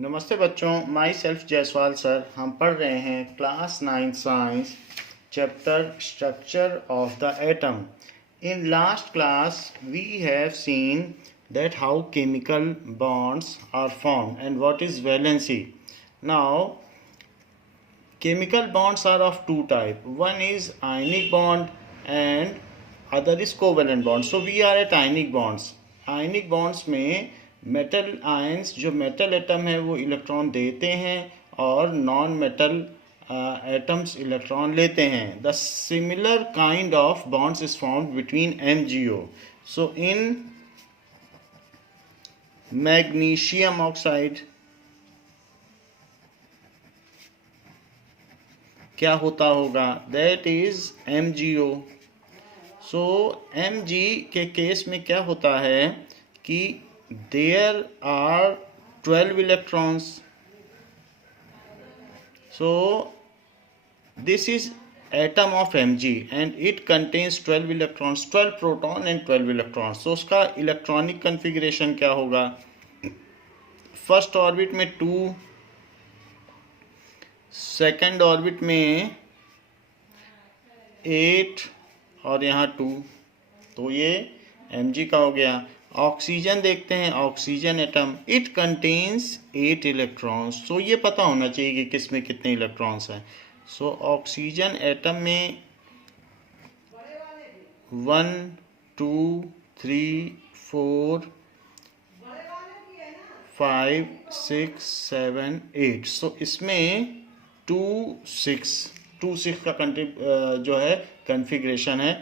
नमस्ते बच्चों, my self Jaiswal sir. हम पढ़ रहे हैं class 9 science chapter structure of the atom. In last class we have seen that how chemical bonds are formed and what is valency. Now chemical bonds are of two type. One is ionic bond and other is covalent bond. So we are at ionic bonds. Ionic bonds में metal ions जो metal atom है वो electron देते हैं और non metal atoms electron लेते हैं. The similar kind of bonds is formed between MgO. So in magnesium oxide क्या होता होगा? That is MgO. So Mg के केस में क्या होता है कि there are 12 electrons. So this is atom of Mg and it contains 12 electrons, 12 proton and 12 electrons. So उसका इलेक्ट्रॉनिक कन्फिग्रेशन क्या होगा? फर्स्ट ऑर्बिट में 2, सेकेंड ऑर्बिट में 8 और यहाँ 2. तो ये Mg का हो गया. ऑक्सीजन देखते हैं, oxygen atom, it contains 8 electrons. तो ये पता होना चाहिए कि किस में कितने इलेक्ट्रॉन्स हैं. सो ऑक्सीजन एटम में 1 2 3 4 5 6 7 8. सो इसमें 2 6 का जो है कन्फिग्रेशन है.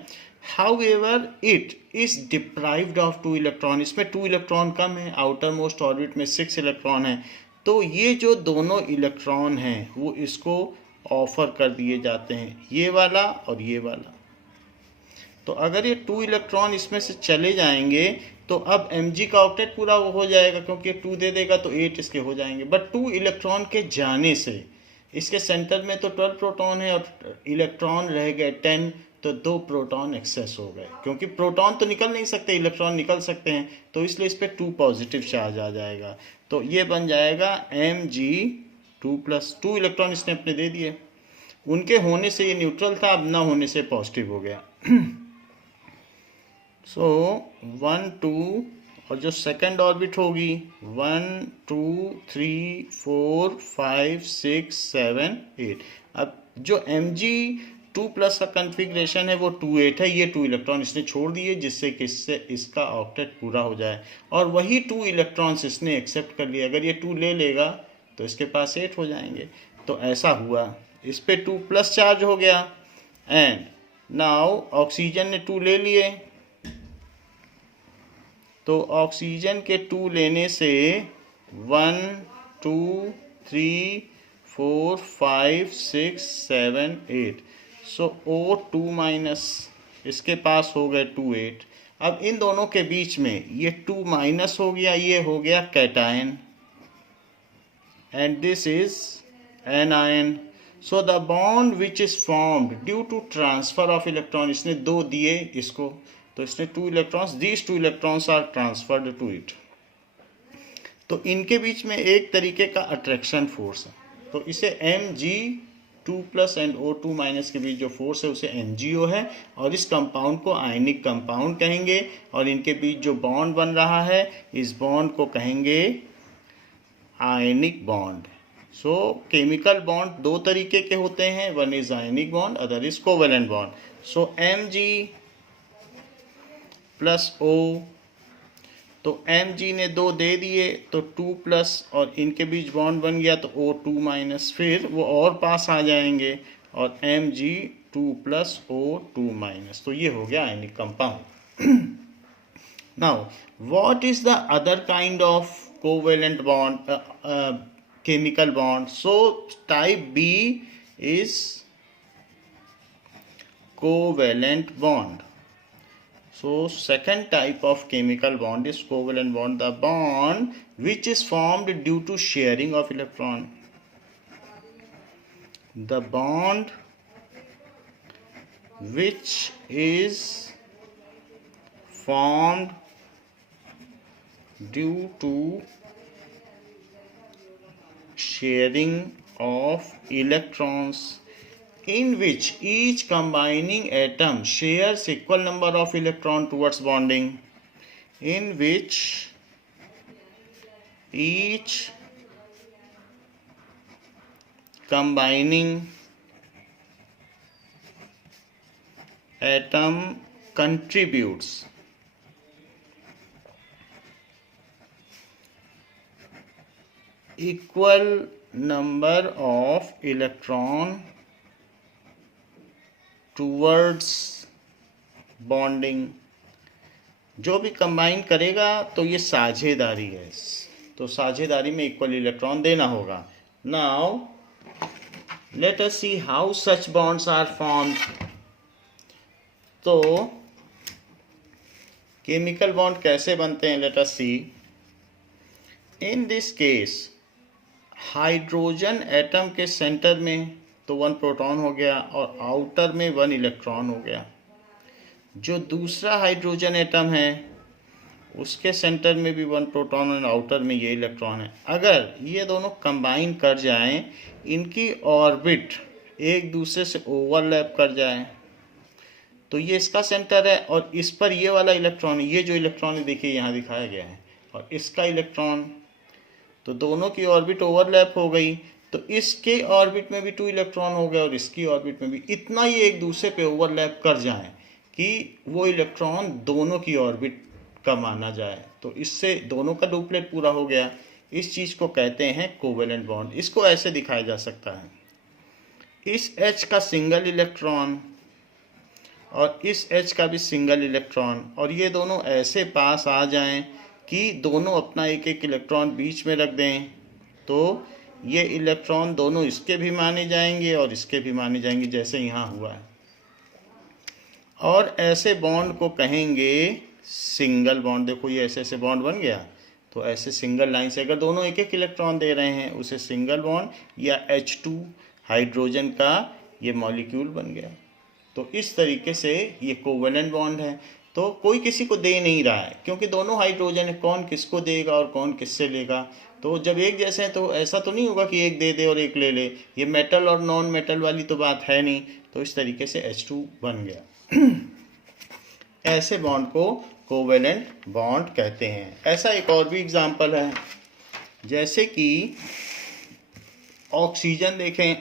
However it is deprived of 2 electron. इसमें 2 इलेक्ट्रॉन कम है, आउटर मोस्ट ऑर्बिट में 6 इलेक्ट्रॉन है. तो ये जो दोनों इलेक्ट्रॉन हैं वो इसको ऑफर कर दिए जाते हैं, ये वाला और ये वाला. तो अगर ये 2 इलेक्ट्रॉन इसमें से चले जाएंगे तो अब Mg का ऑक्टेट पूरा हो जाएगा, क्योंकि 2 दे देगा तो 8 इसके हो जाएंगे. बट 2 इलेक्ट्रॉन के जाने से इसके सेंटर में तो 12 प्रोटॉन है और इलेक्ट्रॉन रह गए 10. तो 2 प्रोटॉन एक्सेस हो गए, क्योंकि प्रोटॉन तो निकल नहीं सकते, इलेक्ट्रॉन निकल सकते हैं. तो इसलिए इस पर 2 पॉजिटिव चार्ज आ जाएगा. तो ये बन जाएगा Mg2+. 2 इलेक्ट्रॉन इसने अपने दे दिए. उनके होने से ये न्यूट्रल था, अब ना होने से पॉजिटिव हो गया. सो 1 2 और जो सेकंड ऑर्बिट होगी 1 2 3 4 5 6 7 8. अब जो Mg2+ का कन्फिग्रेशन है वो 2 8 है. ये 2 इलेक्ट्रॉन इसने छोड़ दिए जिससे कि इससे इसका ऑक्टेट पूरा हो जाए, और वही 2 इलेक्ट्रॉन्स इसने एक्सेप्ट कर लिया. अगर ये 2 ले लेगा तो इसके पास 8 हो जाएंगे. तो ऐसा हुआ, इस पे 2+ चार्ज हो गया. एंड नाउ ऑक्सीजन ने 2 ले लिए. तो ऑक्सीजन के 2 लेने से 1 2 3 4 5 6 7 8. सो O2- इसके पास हो गए 2 8. अब इन दोनों के बीच में ये 2- हो गया, ये हो गया cation, and this is anion. So the bond which is formed due to transfer of electron, इसने 2 दिए इसको, तो इसने 2 electrons, these 2 electrons are transferred to it. तो इनके बीच में एक तरीके का अट्रैक्शन फोर्स है. तो इसे Mg2+ एंड O2- के बीच जो फोर्स है उसे MgO है, और इस कंपाउंड को आयनिक कंपाउंड कहेंगे. और इनके बीच जो बॉन्ड बन रहा है इस बॉन्ड को कहेंगे आयनिक बॉन्ड. सो केमिकल बॉन्ड 2 तरीके के होते हैं, one is ionic bond, other is covalent bond. So Mg + O, तो Mg ने 2 दे दिए तो 2+, और इनके बीच बॉन्ड बन गया तो O2-, फिर वो और पास आ जाएंगे और Mg2+ O2-. तो ये हो गया ionic compound. Now what is the other kind of covalent bond, chemical bond? So type B is covalent bond. So second type of chemical bond is covalent bond, the bond which is formed due to sharing of electron. The bond which is formed due to sharing of electrons in which each combining atom shares equal number of electron towards bonding, in which each combining atom contributes equal number of electron towards bonding। जो भी combine करेगा तो ये साझेदारी है, तो साझेदारी में इक्वल इलेक्ट्रॉन देना होगा। Now let us see how such bonds are formed. तो केमिकल बॉन्ड कैसे बनते हैं, let us see. In this case hydrogen atom के सेंटर में तो 1 प्रोटॉन हो गया और आउटर में 1 इलेक्ट्रॉन हो गया। जो दूसरा हाइड्रोजन एटम है उसके सेंटर में भी 1 प्रोटॉन और आउटर में ये इलेक्ट्रॉन है। अगर ये दोनों कंबाइन कर जाएं, इनकी ऑर्बिट एक दूसरे से ओवरलैप कर जाए, तो ये इसका सेंटर है और इस पर ये वाला इलेक्ट्रॉन, ये जो इलेक्ट्रॉन है देखिए यहाँ दिखाया गया है, और इसका इलेक्ट्रॉन, तो दोनों की ऑर्बिट ओवरलैप हो गई, तो इसके ऑर्बिट में भी 2 इलेक्ट्रॉन हो गए और इसकी ऑर्बिट में भी। इतना ये एक दूसरे पे ओवरलैप कर जाएं कि वो इलेक्ट्रॉन दोनों की ऑर्बिट का माना जाए, तो इससे दोनों का डुप्लेट पूरा हो गया। इस चीज़ को कहते हैं कोवेलेंट बॉन्ड। इसको ऐसे दिखाया जा सकता है, इस H का सिंगल इलेक्ट्रॉन और इस H का भी सिंगल इलेक्ट्रॉन, और ये दोनों ऐसे पास आ जाएं कि दोनों अपना एक एक इलेक्ट्रॉन बीच में रख दें, तो ये इलेक्ट्रॉन दोनों इसके भी माने जाएंगे और इसके भी माने जाएंगे, जैसे यहाँ हुआ है। और ऐसे बॉन्ड को कहेंगे सिंगल बॉन्ड। देखो ये ऐसे ऐसे बॉन्ड बन गया, तो ऐसे सिंगल लाइन से अगर दोनों एक एक इलेक्ट्रॉन दे रहे हैं उसे सिंगल बॉन्ड, या H2 हाइड्रोजन का ये मॉलिक्यूल बन गया। तो इस तरीके से ये कोवेलेंट बॉन्ड है। तो कोई किसी को दे नहीं रहा है क्योंकि दोनों हाइड्रोजन है, कौन किसको देगा और कौन किससे लेगा। तो जब एक जैसे हैं तो ऐसा तो नहीं होगा कि एक दे दे और एक ले ले, ये मेटल और नॉन मेटल वाली तो बात है नहीं। तो इस तरीके से H2 बन गया। ऐसे बॉन्ड को कोवेलेंट बॉन्ड कहते हैं। ऐसा एक और भी एग्जांपल है, जैसे कि ऑक्सीजन देखें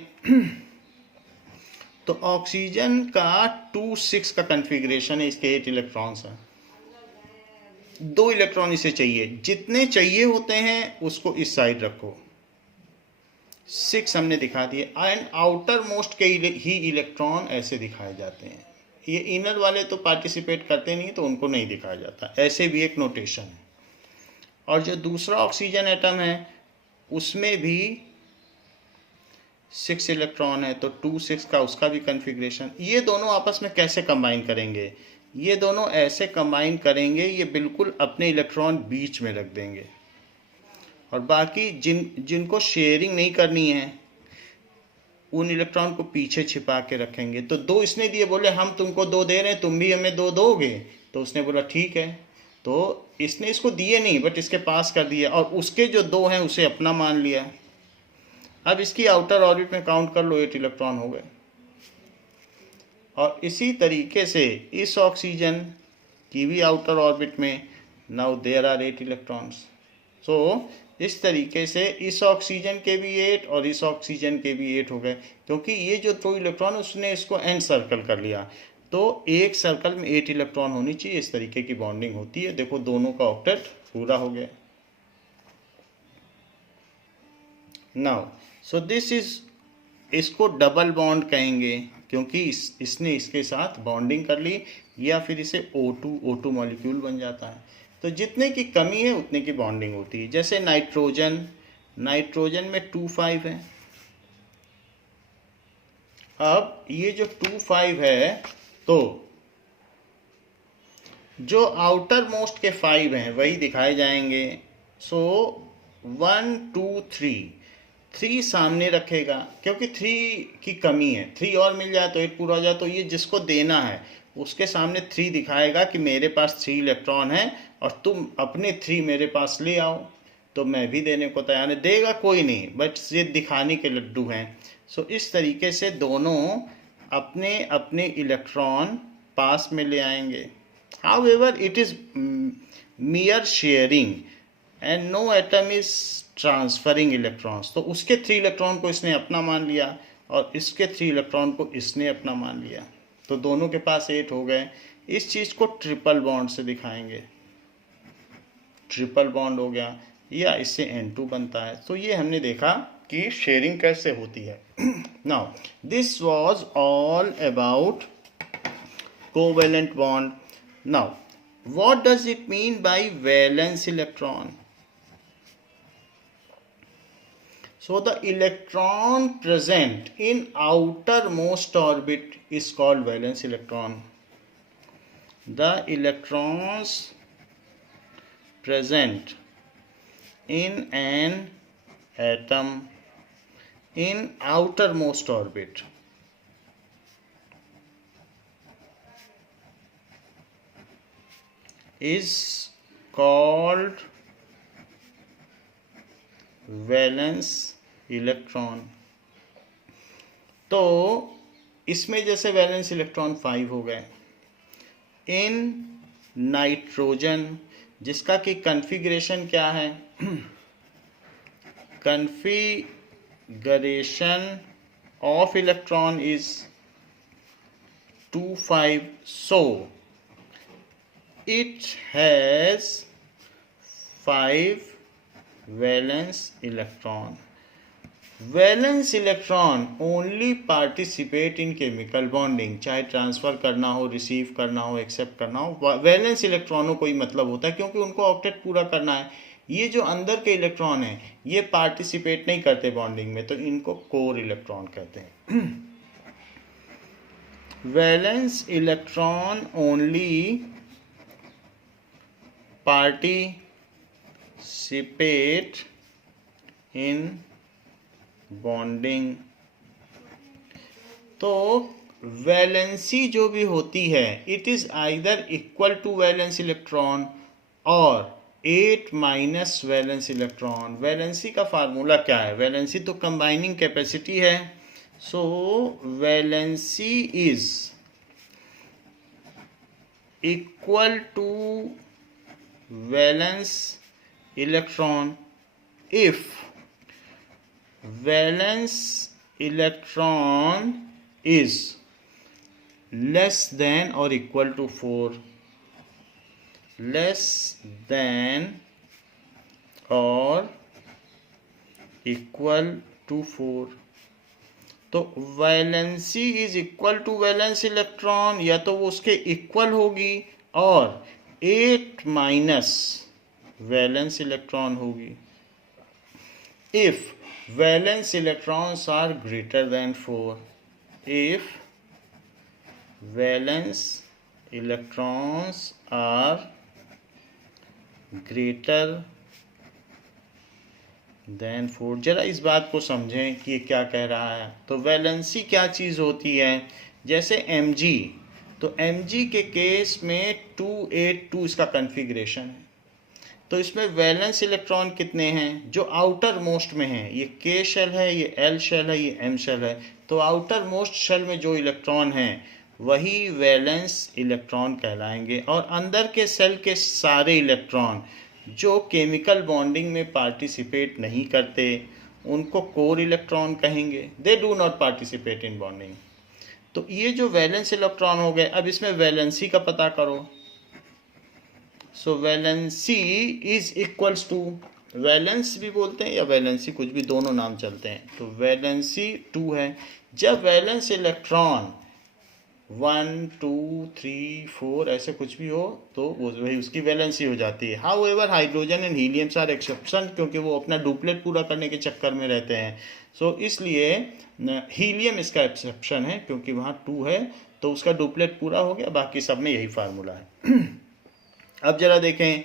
तो ऑक्सीजन का 2,6 का कन्फिग्रेशन है, इसके 8 इलेक्ट्रॉन्स हैं, 2 इलेक्ट्रॉन इसे चाहिए, जितने चाहिए होते हैं उसको इस साइड रखो, 6 हमने दिखा दिए। एंड आउटर मोस्ट के ही इलेक्ट्रॉन ऐसे दिखाए जाते हैं, ये इनर वाले तो पार्टिसिपेट करते नहीं तो उनको नहीं दिखाया जाता, ऐसे भी एक नोटेशन है। और जो दूसरा ऑक्सीजन एटम है उसमें भी 6 इलेक्ट्रॉन है, तो 2,6 का उसका भी कन्फिग्रेशन। ये दोनों आपस में कैसे कंबाइन करेंगे, ये दोनों ऐसे कंबाइन करेंगे, ये बिल्कुल अपने इलेक्ट्रॉन बीच में रख देंगे और बाकी जिनको शेयरिंग नहीं करनी है उन इलेक्ट्रॉन को पीछे छिपा के रखेंगे। तो 2 इसने दिए, बोले हम तुमको 2 दे रहे हैं, तुम भी हमें 2 दोगे, तो उसने बोला ठीक है। तो इसने इसको दिए नहीं बट इसके पास कर दिया और उसके जो 2 हैं उसे अपना मान लिया। अब इसकी आउटर ऑर्बिट में काउंट कर लो, 8 इलेक्ट्रॉन हो गए। और इसी तरीके से इस ऑक्सीजन की भी आउटर ऑर्बिट में नाउ देयर आर 8 इलेक्ट्रॉन्स। सो इस तरीके से इस ऑक्सीजन के भी 8 और इस ऑक्सीजन के भी 8 हो गए, क्योंकि ये जो 2 इलेक्ट्रॉन उसने इसको एंड सर्कल कर लिया। तो एक सर्कल में 8 इलेक्ट्रॉन होनी चाहिए, इस तरीके की बॉन्डिंग होती है। देखो दोनों का ऑक्टेट पूरा हो गया। नाउ सो दिस इज, इसको डबल बॉन्ड कहेंगे क्योंकि इसने इसके साथ बॉन्डिंग कर ली, या फिर इसे O2 मॉलिक्यूल बन जाता है। तो जितने की कमी है उतने की बॉन्डिंग होती है। जैसे नाइट्रोजन में 2,5 है। अब ये जो 2,5 है, तो जो आउटर मोस्ट के 5 हैं वही दिखाए जाएंगे। सो 1 2 3 सामने रखेगा क्योंकि 3 की कमी है, 3 और मिल जाए तो 8 पूरा हो जाए। तो ये जिसको देना है उसके सामने 3 दिखाएगा कि मेरे पास 3 इलेक्ट्रॉन है और तुम अपने 3 मेरे पास ले आओ। तो मैं भी देने को तैयार है। देगा कोई नहीं, बट ये दिखाने के लड्डू हैं। सो इस तरीके से दोनों अपने अपने इलेक्ट्रॉन पास में ले आएंगे। However it is mere sharing and no atom is transferring electrons। तो उसके 3 इलेक्ट्रॉन को इसने अपना मान लिया और इसके 3 इलेक्ट्रॉन को इसने अपना मान लिया, तो दोनों के पास 8 हो गए। इस चीज को ट्रिपल बॉन्ड से दिखाएंगे। ट्रिपल बॉन्ड हो गया या इससे N2 बनता है। तो ये हमने देखा कि शेयरिंग कैसे होती है। Now this was all about covalent bond. Now what does it mean by valence electron? So the electron present in outermost orbit is called valence electron. The electrons present in an atom in outermost orbit is called valence electron. तो इसमें जैसे valence electron 5 हो गए। In nitrogen जिसका कि configuration क्या है, configuration of electron is 2,5। So it has 5 valence electron. Valence electron only participate in chemical bonding, चाहे ट्रांसफर करना हो, रिसीव करना हो, एक्सेप्ट करना हो, वैलेंस इलेक्ट्रॉनों को ही मतलब होता है, क्योंकि उनको ऑक्टेट पूरा करना है। ये जो अंदर के इलेक्ट्रॉन हैं ये पार्टिसिपेट नहीं करते बॉन्डिंग में, तो इनको कोर इलेक्ट्रॉन कहते हैं। Valence electron only participate in bonding। तो वैलेंसी जो भी होती है it is either equal to valence electron और 8 माइनस वैलेंस इलेक्ट्रॉन। वैलेंसी का फार्मूला क्या है? वैलेंसी तो कंबाइनिंग कैपेसिटी है। So valency is equal to valence electron if valence electron is less than or equal to 4, less than or equal to 4। तो valency is equal to valence electron, या तो वो उसके equal होगी और 8 minus valence electron होगी। If valence electrons are greater than 4, if valence electrons are greater than 4। जरा इस बात को समझें कि ये क्या कह रहा है। तो वैलेंसी क्या चीज होती है? जैसे Mg, तो Mg के केस में 282 इसका कन्फिग्रेशन है। तो इसमें वैलेंस इलेक्ट्रॉन कितने हैं? जो आउटर मोस्ट में हैं, ये K शेल है, ये L शेल है, ये M शेल है। तो आउटर मोस्ट शेल में जो इलेक्ट्रॉन हैं वही वैलेंस इलेक्ट्रॉन कहलाएंगे, और अंदर के सेल के सारे इलेक्ट्रॉन जो केमिकल बॉन्डिंग में पार्टिसिपेट नहीं करते उनको कोर इलेक्ट्रॉन कहेंगे। They do not participate in bonding. तो ये जो वैलेंस इलेक्ट्रॉन हो गए, अब इसमें वैलेंसी का पता करो। So valency is equals to, valence भी बोलते हैं या वैलेंसी, कुछ भी, दोनों नाम चलते हैं। तो वैलेंसी 2 है। जब वैलेंस इलेक्ट्रॉन 1 2 3 4 ऐसे कुछ भी हो तो वही उसकी वैलेंसी हो जाती है। However hydrogen and heliums are exception, क्योंकि वो अपना डुप्लेट पूरा करने के चक्कर में रहते हैं। सो इसलिए हीलियम इसका एक्सेप्शन है, क्योंकि वहाँ 2 है तो उसका डुप्लेट पूरा हो गया, बाकी सब में यही फार्मूला है। अब जरा देखें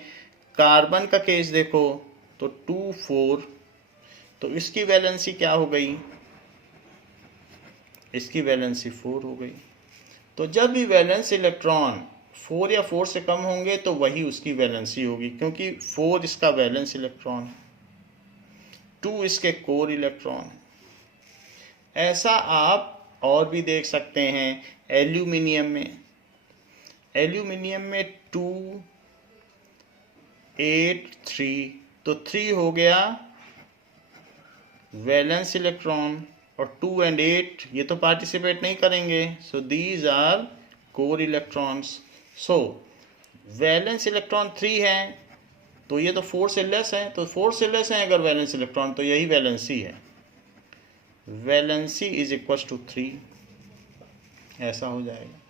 कार्बन का केस देखो, तो 2 4, तो इसकी वैलेंसी क्या हो गई? इसकी वैलेंसी 4 हो गई। तो जब भी वैलेंस इलेक्ट्रॉन 4 या 4 से कम होंगे तो वही उसकी वैलेंसी होगी, क्योंकि 4 इसका वैलेंस इलेक्ट्रॉन है। 2 इसके कोर इलेक्ट्रॉन हैं। ऐसा आप और भी देख सकते हैं एल्यूमिनियम में। एल्यूमिनियम में 2 8 3, तो 3 हो गया वैलेंस इलेक्ट्रॉन, और 2 and 8 ये तो पार्टिसिपेट नहीं करेंगे, so these are core electrons. So valence electron 3 है, तो ये तो 4 से लेस है, तो 4 से लेस है अगर वैलेंस इलेक्ट्रॉन, तो यही वैलेंसी है। वैलेंसी इज इक्वल टू 3, ऐसा हो जाएगा।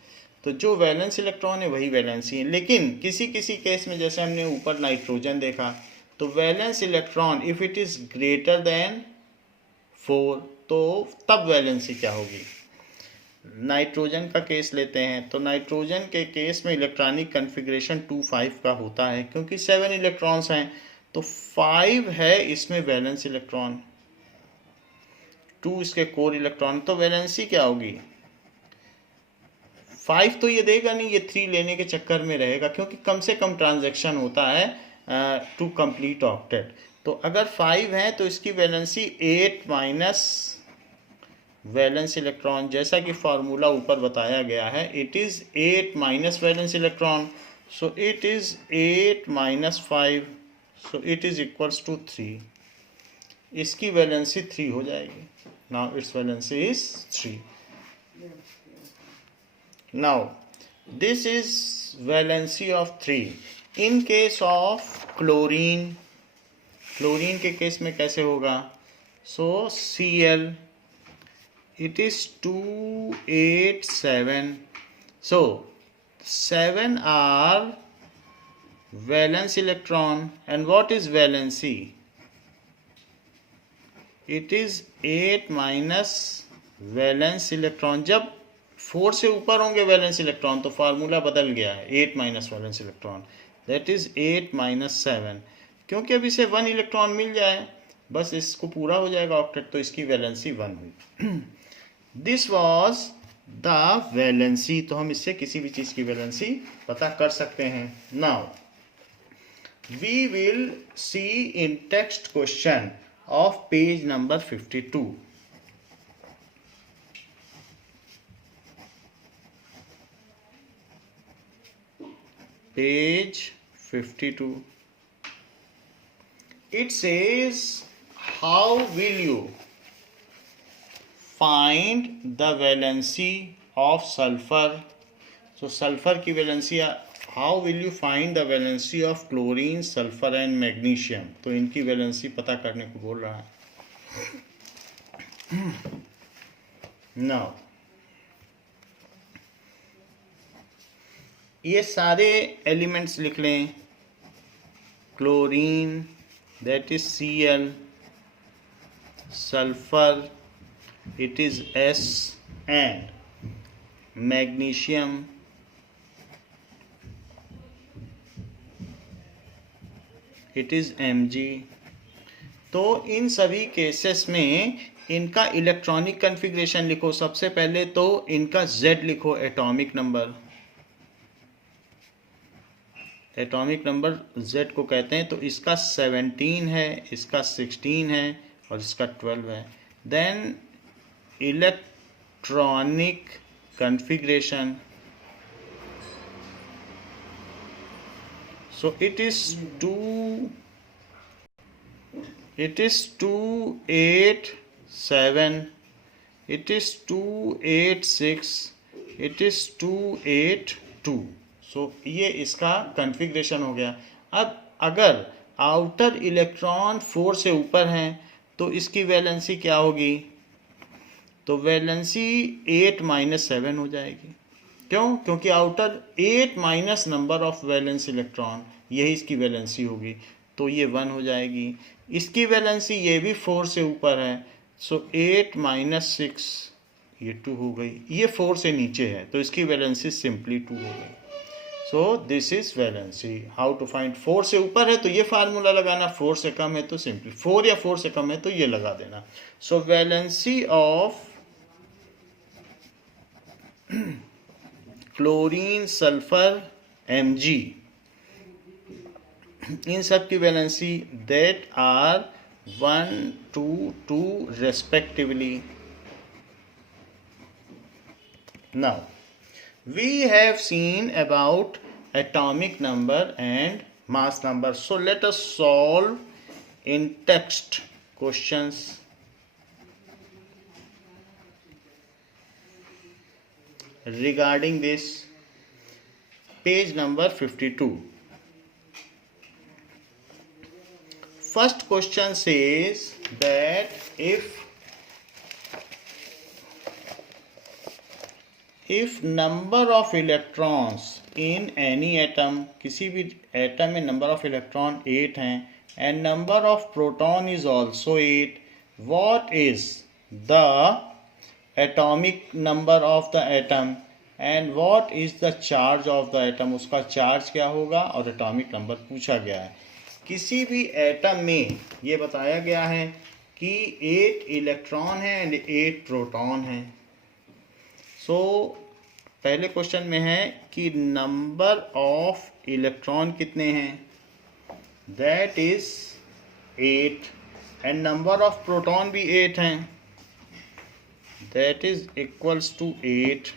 तो जो वैलेंस इलेक्ट्रॉन है वही वैलेंसी है। लेकिन किसी किसी केस में, जैसे हमने ऊपर नाइट्रोजन देखा, तो valence electron if it is greater than 4, तो तब वैलेंसी क्या होगी। नाइट्रोजन का केस लेते हैं, तो नाइट्रोजन के केस में इलेक्ट्रॉनिक कन्फिग्रेशन 2 5 का होता है, क्योंकि 7 इलेक्ट्रॉन्स हैं, तो 5 है इसमें वैलेंस इलेक्ट्रॉन, 2 इसके कोर इलेक्ट्रॉन, तो वैलेंसी क्या होगी 5 तो ये देगा नहीं, ये 3 लेने के चक्कर में रहेगा, क्योंकि कम से कम ट्रांजैक्शन होता है टू कंप्लीट ऑक्टेट। तो अगर 5 है तो इसकी वैलेंसी 8 माइनस वैलेंस इलेक्ट्रॉन, जैसा कि फार्मूला ऊपर बताया गया है, it is 8 minus valence electron, so it is 8 minus 5, so it is equals to 3। इसकी वैलेंसी 3 हो जाएगी। Now it's valency is 3। Now this is valency of 3. In case of chlorine, chlorine के केस में कैसे होगा, so Cl it is 2 8 7, so 7 are valence electron, and what is valency, it is 8 minus valence electron। जब 4 से ऊपर होंगे valence electron तो formula बदल गया है, 8 minus valence electron, that is 8 minus 7, क्योंकि अब इसे 1 इलेक्ट्रॉन मिल जाए बस इसको पूरा हो जाएगा ऑक्टेट, तो इसकी वैलेंसी 1 हुई। This was the valency. तो हम इससे किसी भी चीज़ की वैलेंसी पता कर सकते हैं। Now we will see in text question of page number 52। Page 52. It says, how will you find the valency of sulfur? So sulfur की valency, how will you find the valency of chlorine, sulfur and magnesium? तो इनकी valency पता करने को बोल रहा है। Now ये सारे एलिमेंट्स लिख लें। Chlorine that is Cl, sulphur it is S, and magnesium it is Mg। तो इन सभी केसेस में इनका इलेक्ट्रॉनिक कन्फिग्रेशन लिखो। सबसे पहले तो इनका Z लिखो, atomic number. Atomic number Z को कहते हैं, तो इसका 17 है, इसका 16 है और इसका 12 है। Then electronic configuration, so it is 2 8 7, it is 2 8 6, it is 2 8 2। सो ये इसका कन्फिग्रेशन हो गया। अब अगर आउटर इलेक्ट्रॉन 4 से ऊपर हैं तो इसकी वैलेंसी क्या होगी, तो वैलेंसी 8 माइनस 7 हो जाएगी। क्यों? क्योंकि outer 8 minus number of valence electron, यही इसकी वैलेंसी होगी, तो ये 1 हो जाएगी। इसकी वैलेंसी ये भी 4 से ऊपर है, सो 8 माइनस 6 ये 2 हो गई। ये 4 से नीचे है तो इसकी वैलेंसी सिंपली 2 हो गई। So this is valency. How to find, 4 से ऊपर है तो ये फार्मूला लगाना, 4 से कम है तो सिंपली 4 या 4 से कम है तो ये लगा देना। So valency of chlorine, sulphur, Mg, इन सब की valency that are 1, 2, 2 respectively. Now, we have seen about atomic number and mass number. So let us solve in text questions. Regarding this, page number 52. First question says that if number of electrons in any atom, किसी भी atom में number of electron 8 हैं and number of proton is also 8, what is the atomic number of the atom and what is the charge of the atom? उसका charge क्या होगा और atomic number पूछा गया है. किसी भी एटम में ये बताया गया है कि 8 इलेक्ट्रॉन है एंड 8 प्रोटॉन है. सो पहले क्वेश्चन में है कि नंबर ऑफ इलेक्ट्रॉन कितने हैं, that is 8 and number of proton भी 8 हैं, that is equals to 8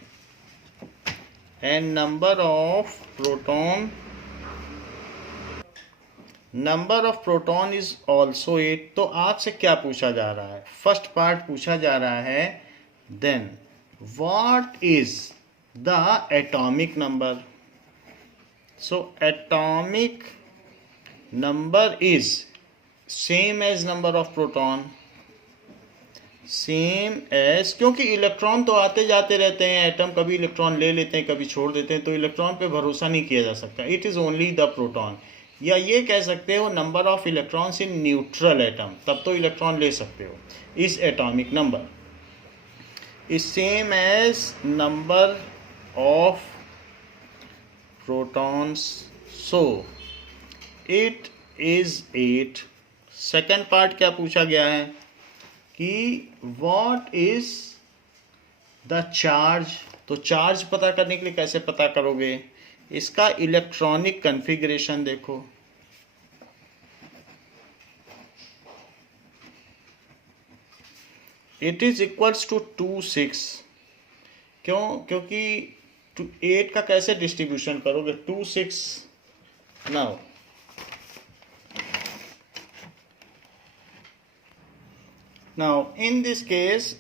and number of proton is also 8. तो आपसे क्या पूछा जा रहा है, फर्स्ट पार्ट पूछा जा रहा है then what is the atomic number. So atomic number is same as number of proton, same as, क्योंकि इलेक्ट्रॉन तो आते जाते रहते हैं, एटम कभी इलेक्ट्रॉन ले लेते हैं कभी छोड़ देते हैं, तो इलेक्ट्रॉन पे भरोसा नहीं किया जा सकता. It is only the proton. या ये कह सकते हो number of electrons in neutral atom, तब तो इलेक्ट्रॉन ले सकते हो. इस atomic number is same as number of protons, so it is 8. Second part क्या पूछा गया है कि what is the charge. तो चार्ज पता करने के लिए कैसे पता करोगे, इसका इलेक्ट्रॉनिक कन्फिग्रेशन देखो. It is equals to 2 6. क्योंकि 8 का कैसे डिस्ट्रीब्यूशन करोगे, 2 6. Now in this case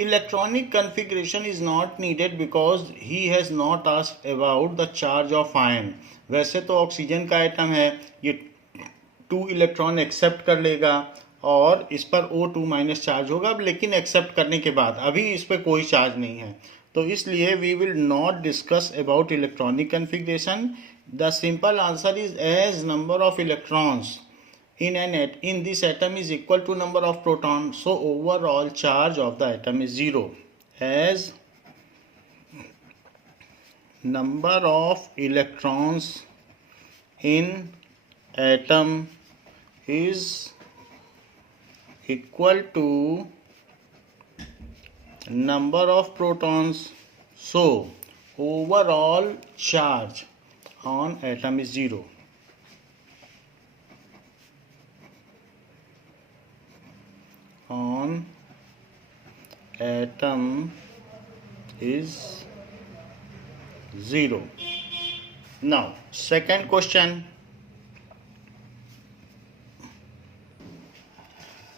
electronic configuration is not needed because he has not asked about the charge of ion. वैसे तो ऑक्सीजन का आइटम है, ये 2 इलेक्ट्रॉन एक्सेप्ट कर लेगा और इस पर O2 माइनस चार्ज होगा, लेकिन एक्सेप्ट करने के बाद अभी इस पर कोई चार्ज नहीं है. तो इसलिए we will not discuss about electronic configuration. The simple answer is as number of electrons in this atom is equal to number of proton, so overall charge of the atom is 0, as number of electrons in atom is equal to number of protons, so overall charge on atom is 0. On atom is 0. Now second question,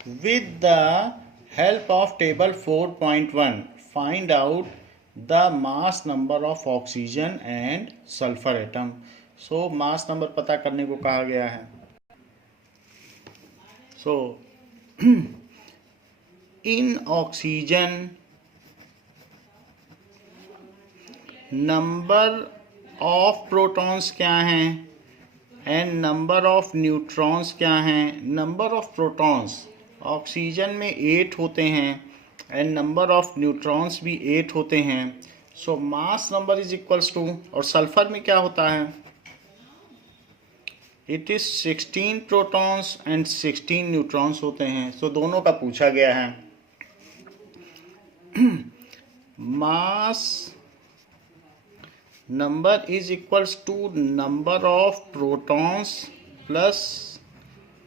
with the help of table 4.1 find out the mass number of oxygen and sulfur atom. So mass number पता करने को कहा गया है. So in oxygen number of protons क्या हैं and number of neutrons क्या हैं. number of protons ऑक्सीजन में 8 होते हैं and number of neutrons भी 8 होते हैं. so mass number is equals to, और सल्फर में क्या होता है, it is 16 protons and 16 neutrons होते हैं. so दोनों का पूछा गया है. mass number is equals to number of protons plus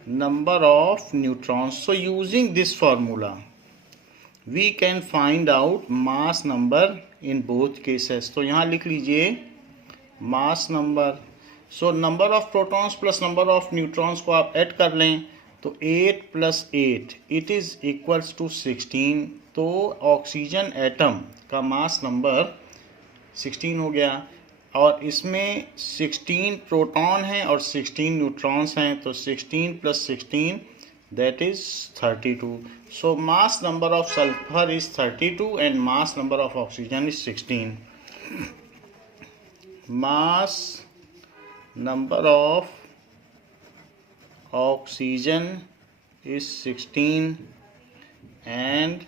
number of neutrons. So using this formula we can find out mass number in both cases. तो यहाँ लिख लीजिए mass number. So number of protons plus number of neutrons को आप add कर लें तो 8 plus 8 it is equals to 16. तो ऑक्सीजन एटम का मास नंबर 16 हो गया और इसमें 16 प्रोटॉन हैं और 16 न्यूट्रॉन्स हैं तो 16 plus 16 that is 32. So mass number of sulfur is 32 and mass number of oxygen is 16. Mass number of oxygen is 16 and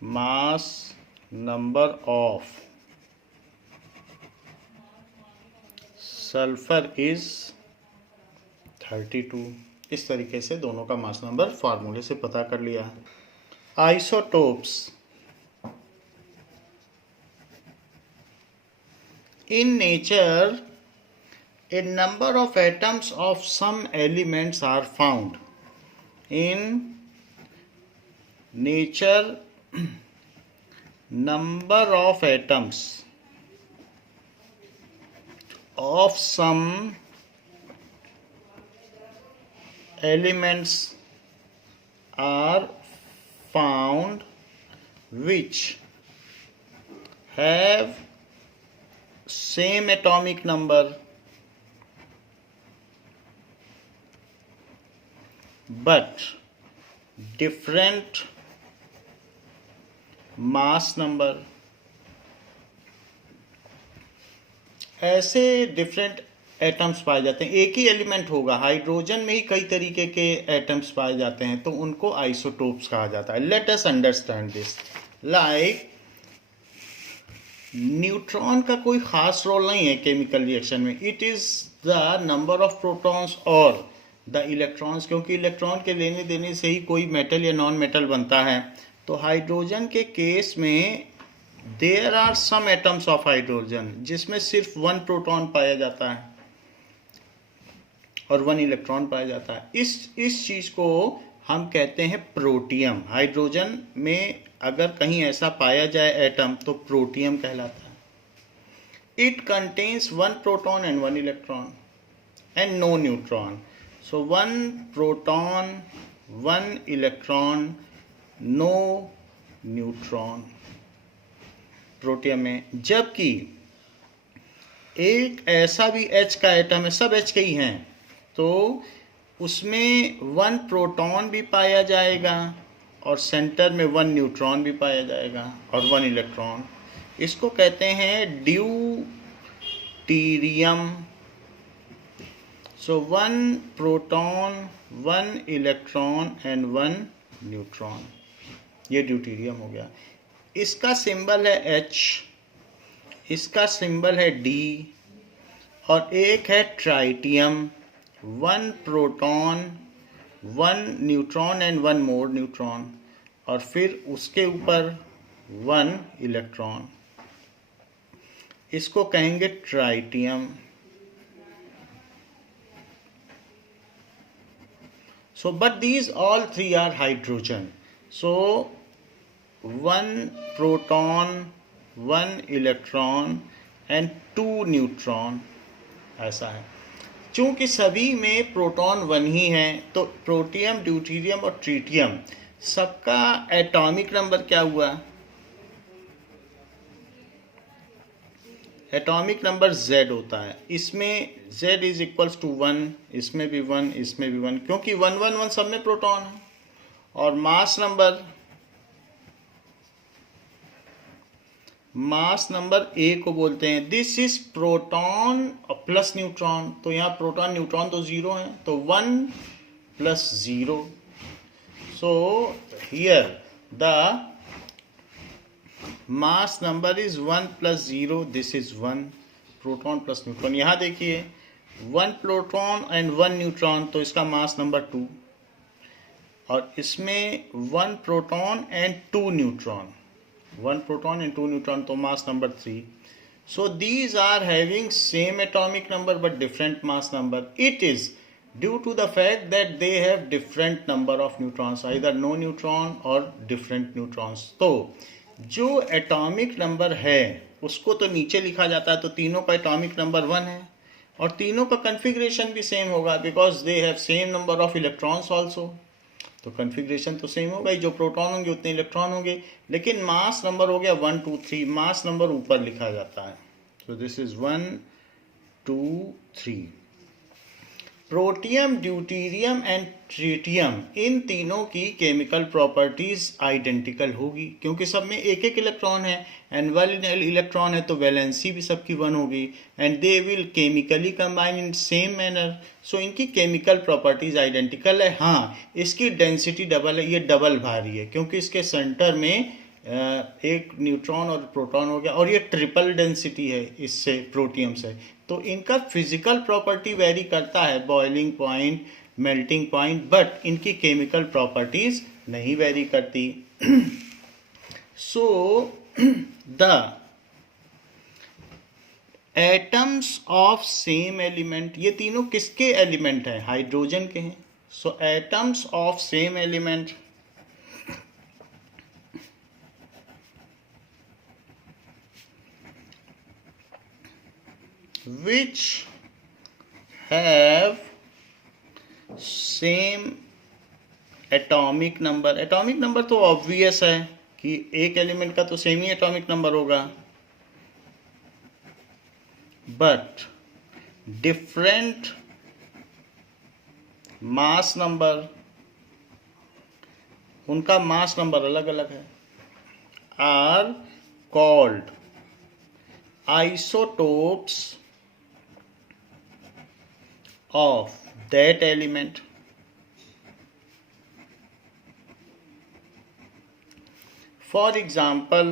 mass number of sulfur is 32. इस तरीके से दोनों का मास नंबर फार्मूले से पता कर लिया. Isotopes. In nature, a number of atoms of some elements are found. In nature, number of atoms of some elements are found which have same atomic number but different mass number. ऐसे different atoms पाए जाते हैं. एक ही element होगा, hydrogen में ही कई तरीके के एटम्स पाए जाते हैं तो उनको आइसोटोप्स कहा जाता है. Let us understand this. Like neutron का कोई खास रोल नहीं है केमिकल रिएक्शन में. It is the number of protons और द इलेक्ट्रॉन्स, क्योंकि इलेक्ट्रॉन के लेने देने से ही कोई मेटल या नॉन मेटल बनता है. तो हाइड्रोजन के केस में there are some atoms of hydrogen जिसमें सिर्फ 1 प्रोटॉन पाया जाता है और 1 इलेक्ट्रॉन पाया जाता है. इस चीज को हम कहते हैं प्रोटियम. हाइड्रोजन में अगर कहीं ऐसा पाया जाए एटम तो प्रोटियम कहलाता है. It contains 1 proton and 1 electron and no neutron. So 1 proton 1 electron no neutron protium में. जबकि एक ऐसा भी H का एटम है, सब H के ही हैं, तो उसमें 1 प्रोटॉन भी पाया जाएगा और सेंटर में 1 न्यूट्रॉन भी पाया जाएगा और 1 इलेक्ट्रॉन. इसको कहते हैं deuterium. So 1 proton 1 electron and 1 neutron, ये ड्यूटीरियम हो गया. इसका सिंबल है H, इसका सिंबल है D और एक है tritium. 1 proton 1 neutron and 1 more neutron और फिर उसके ऊपर 1 इलेक्ट्रॉन. इसको कहेंगे tritium. So but these all three are hydrogen. So 1 proton 1 electron and 2 neutron ऐसा है. चूंकि सभी में प्रोटॉन 1 ही है तो प्रोटियम, ड्यूटीरियम और ट्रीटियम सबका एटॉमिक नंबर क्या हुआ? एटॉमिक नंबर Z होता है. इसमें Z इज इक्वल्स टू 1, इसमें भी 1, इसमें भी 1, क्योंकि 1 1 1 सब में प्रोटॉन है. और मास नंबर A को बोलते हैं this is proton plus neutron. तो यहाँ प्रोटॉन न्यूट्रॉन तो 0 है तो 1 plus 0. So here the mass number is 1 plus 0. This is 1 proton plus neutron. यहाँ देखिए 1 प्रोटॉन एंड 1 न्यूट्रॉन तो इसका मास नंबर 2 और इसमें 1 proton and 2 neutron, 1 proton and 2 neutron तो mass number 3. So these are having same atomic number but different mass number. It is due to the fact that they have different number of neutrons, either no neutron और different neutrons. तो जो atomic number है उसको तो नीचे लिखा जाता है, तो तीनों का एटॉमिक नंबर 1 है और तीनों का कन्फिग्रेशन भी सेम होगा because they have same number of electrons also. तो कन्फिग्रेशन तो सेम होगा ही, जो प्रोटॉन होंगे उतने इलेक्ट्रॉन होंगे, लेकिन मास नंबर हो गया 1 2 3, मास नंबर ऊपर लिखा जाता है। तो this is 1 2 3। Protium, deuterium and tritium, इन तीनों की केमिकल प्रॉपर्टीज आइडेंटिकल होगी क्योंकि सब में एक एक इलेक्ट्रॉन है एंड 1 इलेक्ट्रॉन है, तो वैलेंसी भी सबकी 1 होगी and they will chemically combine in same manner. So इनकी केमिकल प्रॉपर्टीज आइडेंटिकल है। हाँ, इसकी डेंसिटी डबल है, ये डबल भारी है क्योंकि इसके सेंटर में एक न्यूट्रॉन और प्रोटॉन हो गया, और ये ट्रिपल डेंसिटी है इससे, प्रोटियम से। तो इनका फिजिकल प्रॉपर्टी वेरी करता है, boiling point, melting point, but इनकी केमिकल प्रॉपर्टीज नहीं वेरी करती। So the atoms of same element, ये तीनों किसके एलिमेंट हैं? हाइड्रोजन के हैं। So atoms of same element which have same atomic number, atomic number तो ऑब्वियस है कि एक एलिमेंट का तो सेम ही एटॉमिक नंबर होगा, बट डिफरेंट मास नंबर, उनका मास नंबर अलग अलग है, are called isotopes of that element। For example,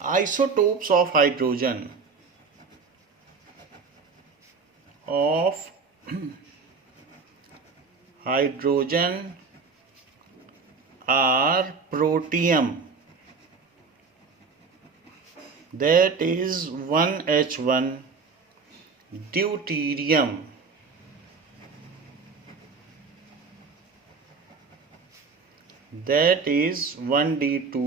isotopes of hydrogen are protium, that is 1H1, deuterium, that is 1D2,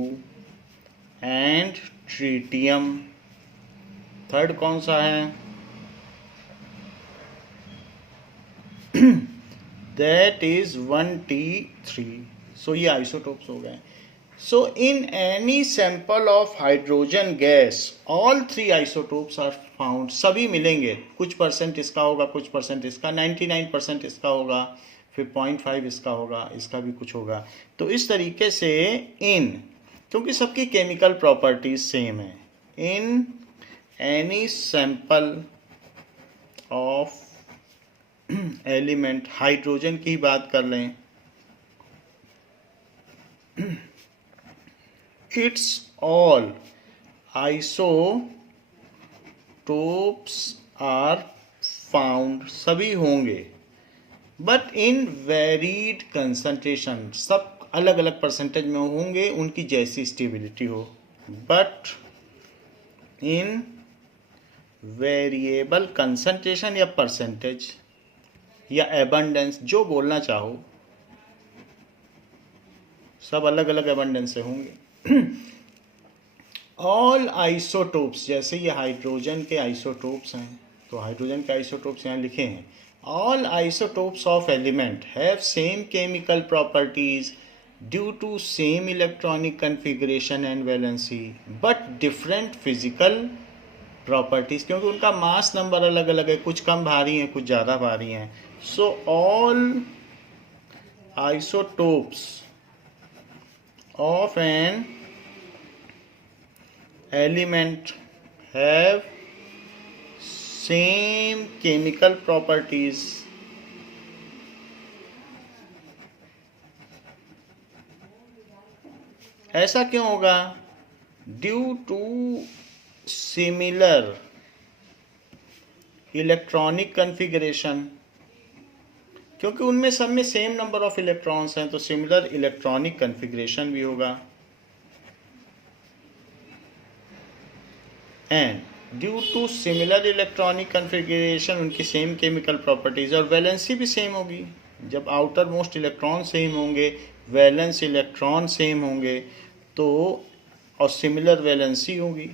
and tritium, third कौन सा है? that is 1T3। सो ये isotopes हो गए। So in any sample of hydrogen gas, all 3 isotopes are found, सभी मिलेंगे, कुछ percent इसका होगा, कुछ परसेंट इसका, 99% इसका होगा, फिर 0.5 इसका होगा, इसका भी कुछ होगा। तो इस तरीके से इन, क्योंकि सबकी केमिकल प्रॉपर्टीज सेम है, in any sample of element, hydrogen की बात कर लें, it's all isotopes are found, सभी होंगे, but in varied concentration, सब अलग अलग परसेंटेज में होंगे, उनकी जैसी स्टेबिलिटी हो, but in वेरिएबल कंसंट्रेशन या परसेंटेज या एबंडेंस, जो बोलना चाहो, सब अलग अलग एबंडेंस से होंगे। ऑल आइसोटोप्स, जैसे ये हाइड्रोजन के आइसोटोप्स हैं, तो हाइड्रोजन के आइसोटोप्स यहाँ लिखे हैं, all isotopes of element have same chemical properties due to same electronic configuration and valency, but different physical properties, क्योंकि उनका मास नंबर अलग अलग है, कुछ कम भारी हैं, कुछ ज़्यादा भारी हैं। So all isotopes of an element have same chemical properties ऐसा क्यों होगा? Due to similar electronic configuration, क्योंकि उनमें सब में सेम नंबर ऑफ इलेक्ट्रॉन्स हैं, तो सिमिलर इलेक्ट्रॉनिक कन्फिग्रेशन भी होगा। And due to similar electronic configuration, उनकी सेम केमिकल प्रॉपर्टीज और वैलेंसी भी सेम होगी। जब आउटर मोस्ट इलेक्ट्रॉन सेम होंगे, वैलेंस इलेक्ट्रॉन सेम होंगे, तो और सिमिलर वैलेंसी होगी,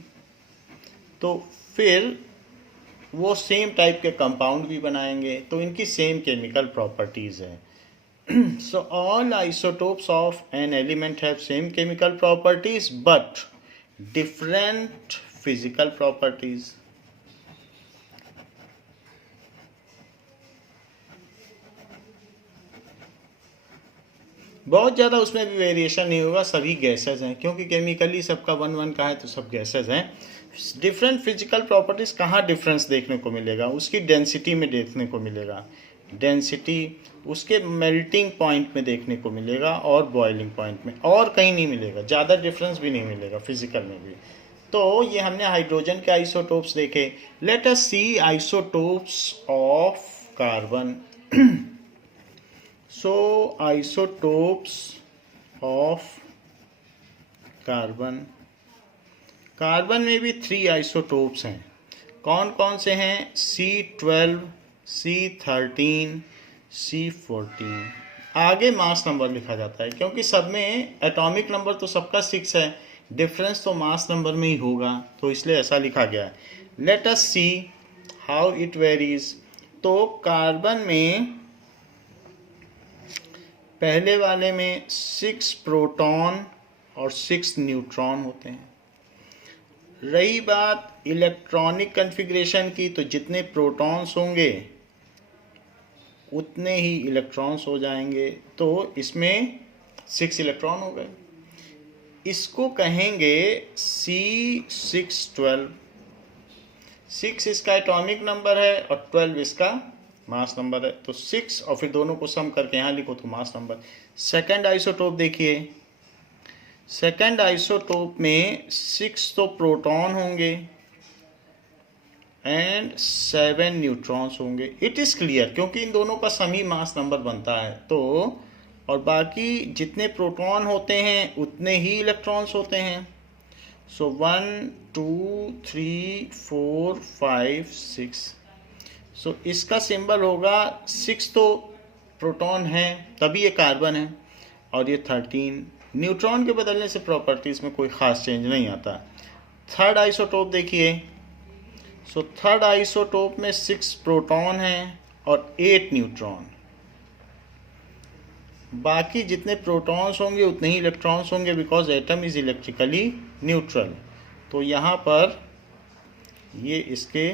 तो फिर वो सेम टाइप के कंपाउंड भी बनाएंगे, तो इनकी सेम केमिकल प्रॉपर्टीज है। So all isotopes of an element have same chemical properties but different physical properties. बहुत ज़्यादा उसमें भी वेरिएशन नहीं होगा, सभी गैसेस हैं, क्योंकि केमिकली सबका 1-1 का है, तो सब गैसेस हैं। डिफरेंट फिजिकल प्रॉपर्टीज कहाँ डिफरेंस देखने को मिलेगा? उसकी डेंसिटी में देखने को मिलेगा, डेंसिटी उसके मेल्टिंग पॉइंट में देखने को मिलेगा और बॉइलिंग पॉइंट में, और कहीं नहीं मिलेगा, ज़्यादा डिफरेंस भी नहीं मिलेगा फिजिकल में भी। तो ये हमने हाइड्रोजन के आइसोटोप्स देखे। Let us see isotopes of carbon. So isotopes of carbon, carbon में भी 3 आइसोटोप्स हैं। कौन कौन से हैं? C12, C13, C14। आगे मास नंबर लिखा जाता है, क्योंकि सब में एटॉमिक नंबर तो सबका 6 है, डिफरेंस तो मास नंबर में ही होगा, तो इसलिए ऐसा लिखा गया है। Late us see how it varies. तो कार्बन में पहले वाले में 6 प्रोटॉन और 6 न्यूट्रॉन होते हैं। रही बात इलेक्ट्रॉनिक कन्फिग्रेशन की, तो जितने प्रोटॉन्स होंगे उतने ही इलेक्ट्रॉन्स हो जाएंगे, तो इसमें 6 इलेक्ट्रॉन हो गए। इसको कहेंगे C612। 6 इसका एटॉमिक नंबर है और 12 इसका मास नंबर है, तो 6 और फिर दोनों को सम करके यहाँ लिखो तो मास नंबर। सेकंड आइसोटोप देखिए, सेकंड आइसोटोप में 6 तो प्रोटॉन होंगे एंड 7 न्यूट्रॉन्स होंगे। इट इज़ क्लियर, क्योंकि इन दोनों का सम ही मास नंबर बनता है, तो और बाकी जितने प्रोटॉन होते हैं उतने ही इलेक्ट्रॉन्स होते हैं। सो 1 2 3 4 5 6। सो इसका सिंबल होगा 6 तो प्रोटॉन है तभी ये कार्बन है, और ये 13। न्यूट्रॉन के बदलने से प्रॉपर्टीज में कोई ख़ास चेंज नहीं आता। थर्ड आइसोटोप देखिए। सो थर्ड आइसोटोप में 6 प्रोटॉन हैं और 8 न्यूट्रॉन। बाकी जितने प्रोटॉन्स होंगे उतने ही इलेक्ट्रॉन्स होंगे, because atom is electrically neutral. तो यहाँ पर ये इसके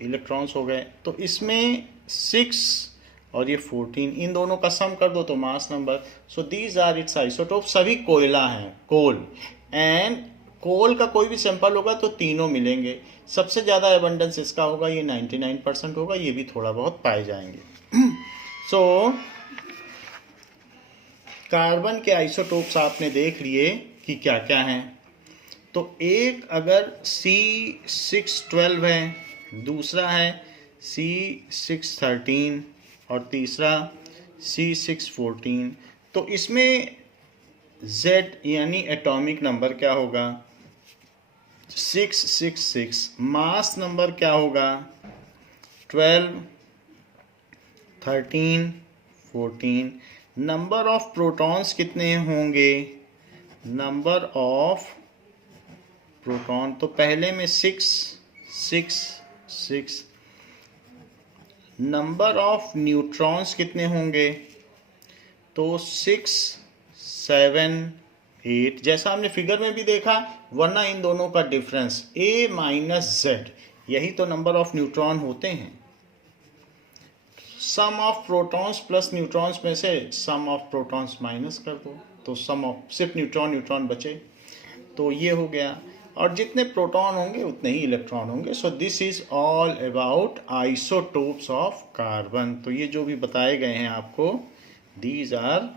इलेक्ट्रॉन्स हो गए, तो इसमें 6 और ये 14, इन दोनों का सम कर दो तो mass number. So these are its isotope. सभी कोयला हैं, कोल, एंड कोल का कोई भी सैंपल होगा तो तीनों मिलेंगे। सबसे ज़्यादा एबंडेंस इसका होगा, ये 99% होगा, ये भी थोड़ा बहुत पाए जाएंगे। सो कार्बन के आइसोटोप्स आपने देख लिए कि क्या क्या हैं। तो एक अगर C612 है, दूसरा है C613 और तीसरा C614, तो इसमें Z यानी एटॉमिक नंबर क्या होगा? 666। मास नंबर क्या होगा? 12, 13, 14। नंबर ऑफ प्रोटॉन्स कितने होंगे? नंबर ऑफ प्रोटॉन तो पहले में 6, 6, 6। नंबर ऑफ न्यूट्रॉन्स कितने होंगे? तो 6, 7, 8, जैसा हमने फिगर में भी देखा, वरना इन दोनों का डिफरेंस A माइनस Z, यही तो नंबर ऑफ न्यूट्रॉन होते हैं। सम ऑफ प्रोटॉन्स प्लस न्यूट्रॉन्स में से सम ऑफ प्रोटॉन्स माइनस कर दो, तो सम ऑफ सिर्फ न्यूट्रॉन बचे, तो ये हो गया। और जितने प्रोटॉन होंगे उतने ही इलेक्ट्रॉन होंगे। सो this is all about isotopes of carbon. तो ये जो भी बताए गए हैं आपको, दीज आर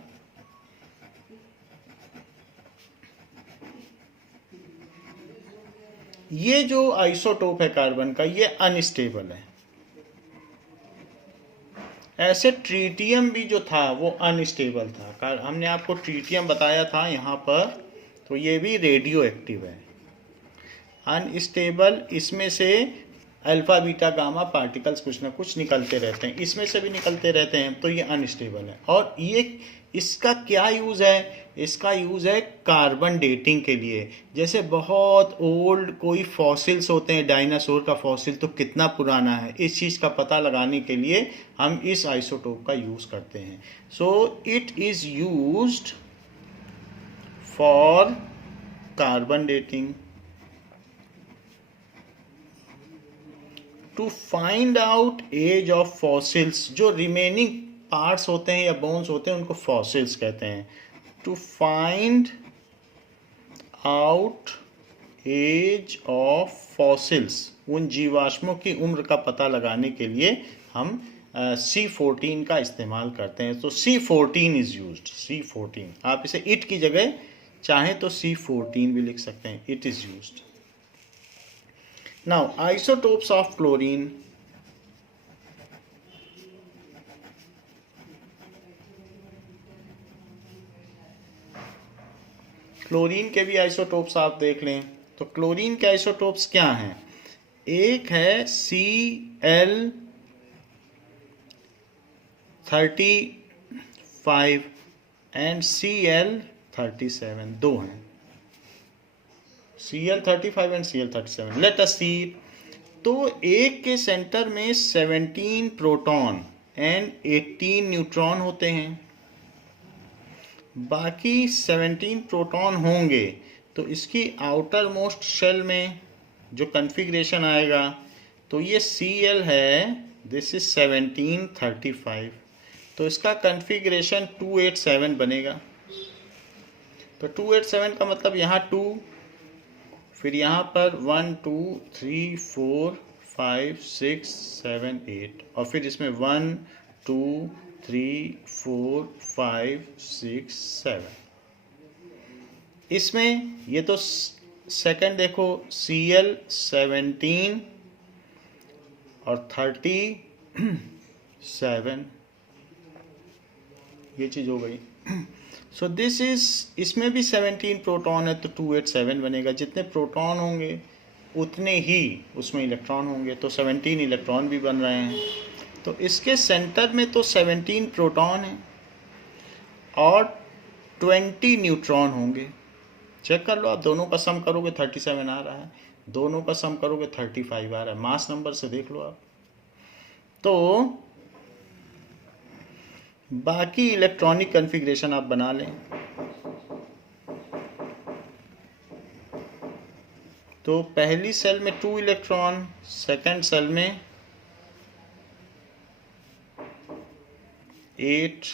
ये जो आइसोटोप है कार्बन का, ये अनस्टेबल है। ऐसे ट्रीटियम भी जो था वो अनस्टेबल था, हमने आपको ट्रीटियम बताया था यहाँ पर, तो ये भी रेडियो एक्टिव है। अनस्टेबल, इसमें से अल्फा बीटा गामा पार्टिकल्स कुछ ना कुछ निकलते रहते हैं, इसमें से भी निकलते रहते हैं, तो ये अनस्टेबल है। और ये इसका क्या यूज़ है? इसका यूज़ है कार्बन डेटिंग के लिए। जैसे बहुत ओल्ड कोई फॉसिल्स होते हैं, डायनासोर का फॉसिल तो कितना पुराना है, इस चीज़ का पता लगाने के लिए हम इस आइसोटोप का यूज़ करते हैं। So it is used for carbon dating to find out age of fossils. जो रिमेनिंग पार्ट्स होते हैं या बोन्स होते हैं उनको फॉसिल्स कहते हैं। To find out age of fossils, उन जीवाश्मों की उम्र का पता लगाने के लिए हम C14 का इस्तेमाल करते हैं। तो C14 इज यूज्ड, C14। आप इसे इट की जगह चाहें तो C14 भी लिख सकते हैं, it is used. Now, isotopes of chlorine. Chlorine के भी आइसोटोप्स आप देख लें तो क्लोरीन के आइसोटोप्स क्या हैं? एक है Cl35 एंड Cl37, दो हैं, Cl35 and Cl37। Late us सी। तो एक के सेंटर में 17 प्रोटॉन एंड 18 न्यूट्रॉन होते हैं। बाकी 17 प्रोटॉन होंगे तो इसकी आउटर मोस्ट शेल में जो कन्फिग्रेशन आएगा तो ये Cl है, दिस इज 1735, तो इसका कन्फिग्रेशन 287 बनेगा। तो 287 का मतलब यहाँ 2, फिर यहाँ पर 1 2 3 4 5 6 7 8 और फिर इसमें 1 2 3 4 5 6 7। इसमें ये तो सेकंड देखो Cl17 और 37, ये चीज़ हो गई। सो दिस इज, इसमें भी 17 प्रोटॉन है तो 287 बनेगा। जितने प्रोटॉन होंगे उतने ही उसमें इलेक्ट्रॉन होंगे, तो 17 इलेक्ट्रॉन भी बन रहे हैं। तो इसके सेंटर में तो 17 प्रोटॉन है और 20 न्यूट्रॉन होंगे। चेक कर लो आप, दोनों का सम करोगे 37 आ रहा है, दोनों का सम करोगे 35 आ रहा है। मास नंबर से देख लो आप। तो बाकी इलेक्ट्रॉनिक कन्फिग्रेशन आप बना लें। तो पहली सेल में 2 इलेक्ट्रॉन, सेकंड सेल में 8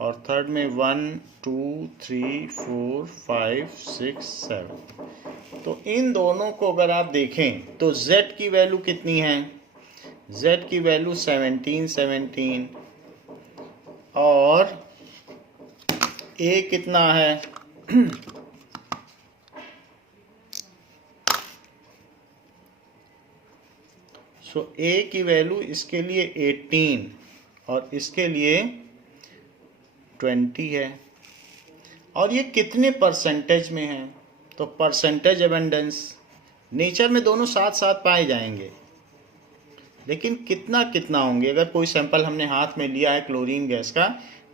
और थर्ड में 1 2 3 4 5 6 7। तो इन दोनों को अगर आप देखें तो Z की वैल्यू कितनी है? Z की वैल्यू 17 और A कितना है? सो A की वैल्यू इसके लिए 18 और इसके लिए 20 है। और ये कितने परसेंटेज में है? तो परसेंटेज एबंडेंस, नेचर में दोनों साथ साथ पाए जाएंगे, लेकिन कितना कितना होंगे? अगर कोई सैंपल हमने हाथ में लिया है क्लोरीन गैस का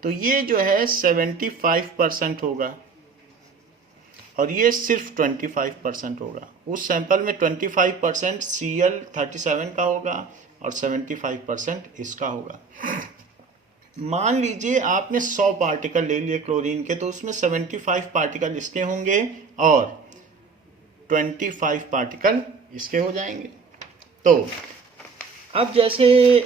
तो ये जो है 75% होगा और ये सिर्फ 25% होगा। उस सैंपल में 25% Cl37 का होगा और 75% इसका होगा। मान लीजिए आपने 100 पार्टिकल ले लिए क्लोरीन के, तो उसमें 75 पार्टिकल इसके होंगे और 25 पार्टिकल इसके हो जाएंगे। तो अब जैसे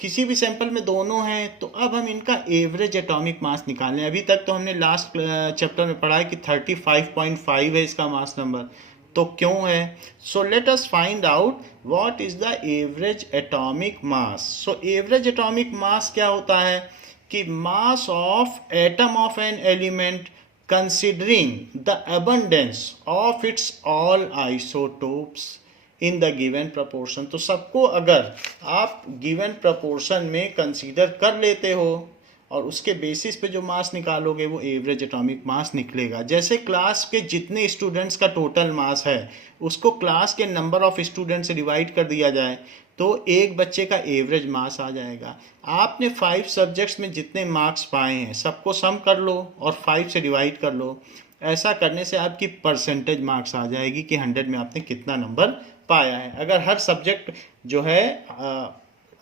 किसी भी सैंपल में दोनों हैं तो अब हम इनका एवरेज एटॉमिक मास निकालें। अभी तक तो हमने लास्ट चैप्टर में पढ़ा है कि 35.5 है इसका मास नंबर, तो क्यों है? So let us find out what is the average atomic mass. So average atomic mass क्या होता है कि mass of atom of an element considering the abundance of its all isotopes in the given proportion. तो सबको अगर आप given proportion में consider कर लेते हो और उसके बेसिस पे जो मास निकालोगे वो एवरेज एटॉमिक मास निकलेगा। जैसे क्लास के जितने स्टूडेंट्स का टोटल मास है उसको क्लास के नंबर ऑफ स्टूडेंट से डिवाइड कर दिया जाए तो एक बच्चे का एवरेज मास आ जाएगा। आपने 5 सब्जेक्ट्स में जितने मार्क्स पाए हैं सबको सम कर लो और 5 से डिवाइड कर लो। ऐसा करने से आपकी परसेंटेज मार्क्स आ जाएगी कि 100 में आपने कितना नंबर पाया है। अगर हर सब्जेक्ट जो है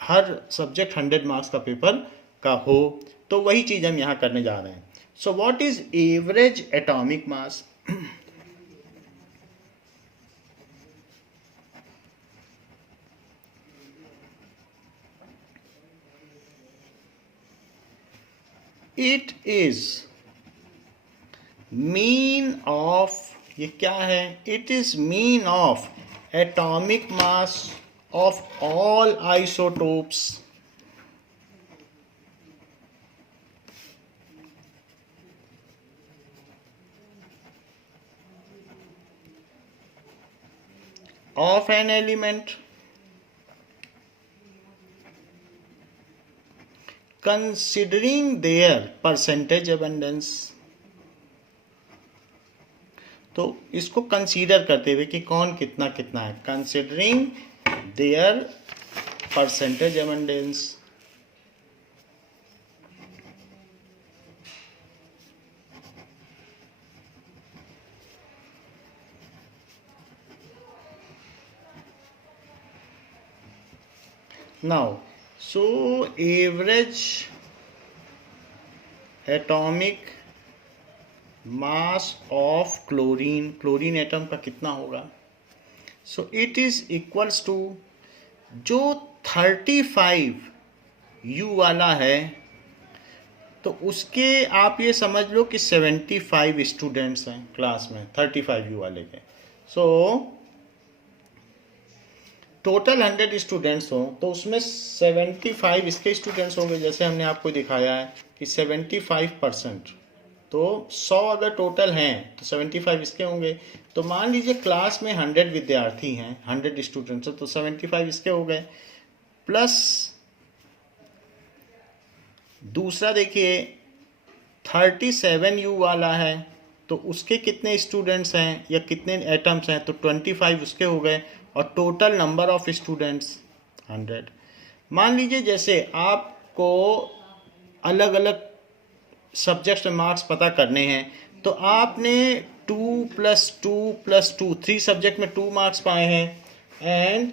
हर सब्जेक्ट 100 मार्क्स का पेपर का हो तो वही चीज़ हम यहाँ करने जा रहे हैं। So what is average atomic mass? It is mean of, ये क्या है? It is mean of atomic mass of all isotopes of an element considering their percentage abundance। तो इसको कंसीडर करते हुए कि कौन कितना कितना है, considering there percentage abundance. Now, so average atomic mass of chlorine, chlorine atom का कितना होगा? So it is equals to, जो 35 U वाला है तो उसके आप ये समझ लो कि 75 स्टूडेंट्स हैं क्लास में 35 U वाले के। सो टोटल 100 स्टूडेंट्स हो तो उसमें 75 इसके स्टूडेंट्स होंगे। जैसे हमने आपको दिखाया है कि 75%, तो 100 अगर टोटल हैं तो 75 इसके होंगे। तो मान लीजिए क्लास में 100 विद्यार्थी हैं, 100 स्टूडेंट्स हैं, तो 75 इसके हो गए। प्लस दूसरा देखिए 37 U वाला है तो उसके कितने स्टूडेंट्स हैं या कितने एटम्स हैं, तो 25 उसके हो गए और टोटल नंबर ऑफ स्टूडेंट्स 100। मान लीजिए जैसे आपको अलग अलग सब्जेक्ट्स में मार्क्स पता करने हैं तो आपने 2 + 2 + 2 3 सब्जेक्ट में 2 मार्क्स पाए हैं एंड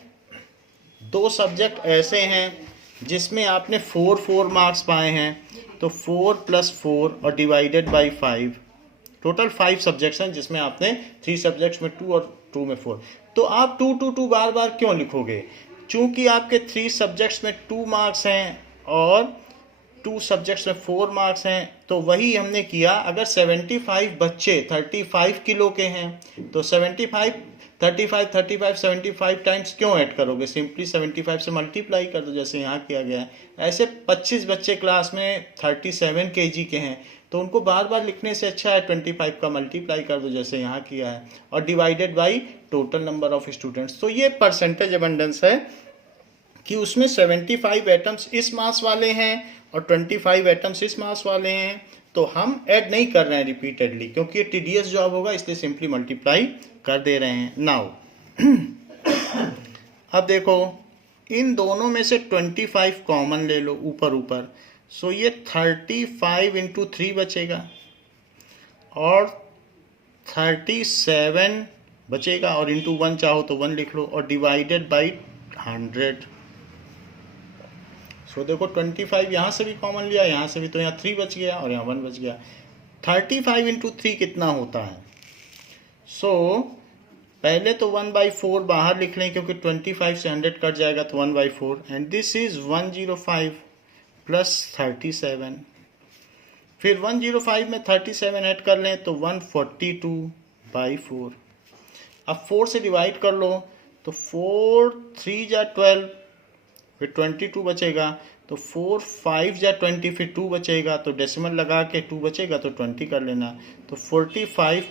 2 सब्जेक्ट ऐसे हैं जिसमें आपने 4 मार्क्स पाए हैं। तो 4 + 4 और डिवाइडेड बाई 5, टोटल 5 सब्जेक्ट्स हैं जिसमें आपने 3 सब्जेक्ट्स में 2 और 2 में 4। तो आप 2 2 2 बार बार क्यों लिखोगे? चूंकि आपके 3 सब्जेक्ट्स में 2 मार्क्स हैं और 2 सब्जेक्ट्स में 4 मार्क्स हैं, तो वही हमने किया। अगर 75 बच्चे 35 किलो के हैं तो 75 35 35 75 टाइम्स क्यों ऐड करोगे? सिंपली 75 से मल्टीप्लाई कर दो जैसे यहाँ किया गया है। ऐसे 25 बच्चे क्लास में 37 kg के हैं तो उनको बार बार लिखने से अच्छा है 25 का मल्टीप्लाई कर दो जैसे यहाँ किया है और divided by total number of students. तो ये परसेंटेज अबंडेंस है कि उसमें 75 एटम्स इस मास वाले हैं और 25 एटम्स इस मास वाले हैं। तो हम ऐड नहीं कर रहे हैं रिपीटेडली क्योंकि ये टीडीएस जॉब होगा, इसलिए सिंपली मल्टीप्लाई कर दे रहे हैं। नाउ अब देखो इन दोनों में से 25 कॉमन ले लो ऊपर ऊपर। सो ये 35 × 3 बचेगा और 37 बचेगा और इंटू 1 चाहो तो 1 लिख लो और डिवाइडेड बाई 100। सो देखो 25 यहाँ से भी कॉमन लिया, यहाँ से भी, तो यहाँ 3 बच गया और यहाँ 1 बच गया। 35 × 3 कितना होता है? सो पहले तो 1/4 बाहर लिख लें क्योंकि 25 से 100 कट जाएगा तो 1/4 एंड दिस इज 105 प्लस 37। फिर 105 में 37 ऐड कर लें तो 142/4। अब 4 से डिवाइड कर लो तो 4 3 जा 12, फिर 22 बचेगा। तो 4 5 जा 20, फिर 2 बचेगा तो डेसिमल लगा के 2 बचेगा तो 20 कर लेना। तो 45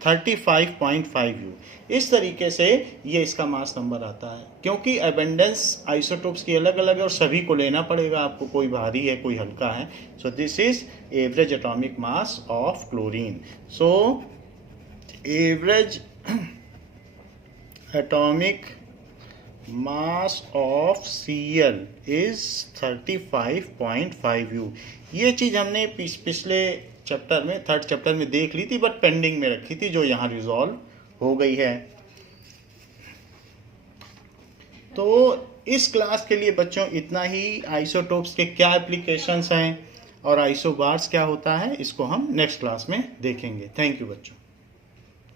35.5 U। इस तरीके से ये इसका मास नंबर आता है, क्योंकि अबेंडेंस आइसोटोप्स की अलग अलग है और सभी को लेना पड़ेगा आपको, कोई भारी है कोई हल्का है। सो this is average atomic mass of chlorine. So average atomic mass of Cl is 35.5 U। ये चीज़ हमने पिछले चैप्टर में, थर्ड चैप्टर में देख ली थी, बट पेंडिंग में रखी थी, जो यहाँ रिजॉल्व हो गई है। तो इस क्लास के लिए बच्चों इतना ही। आइसोटोप्स के क्या एप्लीकेशंस हैं और आइसोबार्स क्या होता है, इसको हम नेक्स्ट क्लास में देखेंगे। थैंक यू बच्चों।